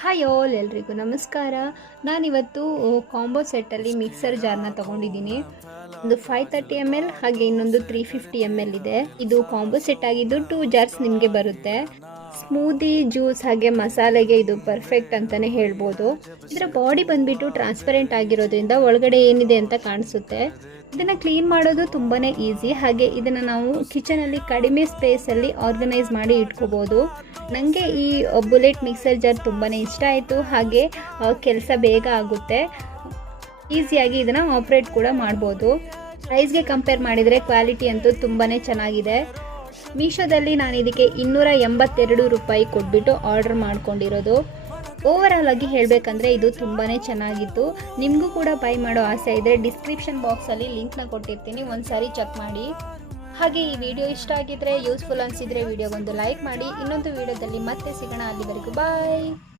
Hi all, ಎಲ್ರಿಗೂ ನಮಸ್ಕಾರ. ನಾನಿವತ್ತು ಕಾಂಬೋ ಸೆಟ್ಟಲ್ಲಿ ಮಿಕ್ಸರ್ ಜಾರ್ನ ತೊಗೊಂಡಿದ್ದೀನಿ. ಒಂದು 530 ml ಹಾಗೆ ಇನ್ನೊಂದು 350 ml ಇದೆ. ಇದು ಕಾಂಬೋ ಸೆಟ್ ಆಗಿದ್ದು 2 ಜಾರ್ಸ್ ನಿಮಗೆ ಬರುತ್ತೆ. ಸ್ಮೂದಿ, ಜ್ಯೂಸ್ ಹಾಗೆ ಮಸಾಲೆಗೆ ಇದು ಪರ್ಫೆಕ್ಟ್ ಅಂತಲೇ ಹೇಳ್ಬೋದು. ಇದರ ಬಾಡಿ ಬಂದುಬಿಟ್ಟು ಟ್ರಾನ್ಸ್ಪರೆಂಟ್ ಆಗಿರೋದ್ರಿಂದ ಒಳಗಡೆ ಏನಿದೆ ಅಂತ ಕಾಣಿಸುತ್ತೆ. ಇದನ್ನು ಕ್ಲೀನ್ ಮಾಡೋದು ತುಂಬಾ ಈಸಿ. ಹಾಗೆ ಇದನ್ನು ನಾವು ಕಿಚನಲ್ಲಿ ಕಡಿಮೆ ಸ್ಪೇಸಲ್ಲಿ ಆರ್ಗನೈಸ್ ಮಾಡಿ ಇಟ್ಕೋಬೋದು. ನನಗೆ ಈ ಬುಲೆಟ್ ಮಿಕ್ಸರ್ ಜಾರ್ ತುಂಬಾ ಇಷ್ಟ ಆಯಿತು. ಹಾಗೆ ಕೆಲಸ ಬೇಗ ಆಗುತ್ತೆ, ಈಸಿಯಾಗಿ ಇದನ್ನು ಆಪ್ರೇಟ್ ಕೂಡ ಮಾಡ್ಬೋದು. ಪ್ರೈಸ್ಗೆ ಕಂಪೇರ್ ಮಾಡಿದರೆ ಕ್ವಾಲಿಟಿ ಅಂತೂ ತುಂಬಾ ಚೆನ್ನಾಗಿದೆ. ಮೀಶೋದಲ್ಲಿ ನಾನು ಇದಕ್ಕೆ 282 ರೂಪಾಯಿ ಕೊಟ್ಬಿಟ್ಟು ಆರ್ಡರ್ ಮಾಡ್ಕೊಂಡಿರೋದು. ಓವರಾಲ್ ಆಗಿ ಹೇಳಬೇಕಂದ್ರೆ ಇದು ತುಂಬಾ ಚೆನ್ನಾಗಿತ್ತು. ನಿಮಗೂ ಕೂಡ ಬೈ ಮಾಡೋ ಆಸೆ ಇದ್ದರೆ ಡಿಸ್ಕ್ರಿಪ್ಷನ್ ಬಾಕ್ಸಲ್ಲಿ ಲಿಂಕ್ನ ಕೊಟ್ಟಿರ್ತೀನಿ, ಒಂದು ಸಾರಿ ಚೆಕ್ ಮಾಡಿ. ಹಾಗೆ ಈ ವಿಡಿಯೋ ಇಷ್ಟ ಆಗಿದ್ರೆ, ಯೂಸ್ಫುಲ್ ಅನಿಸಿದರೆ ವಿಡಿಯೋಗೊಂದು ಲೈಕ್ ಮಾಡಿ. ಇನ್ನೊಂದು ವಿಡಿಯೋದಲ್ಲಿ ಮತ್ತೆ ಸಿಗೋಣ. ಅಲ್ಲಿವರೆಗೂ ಬಾಯ್.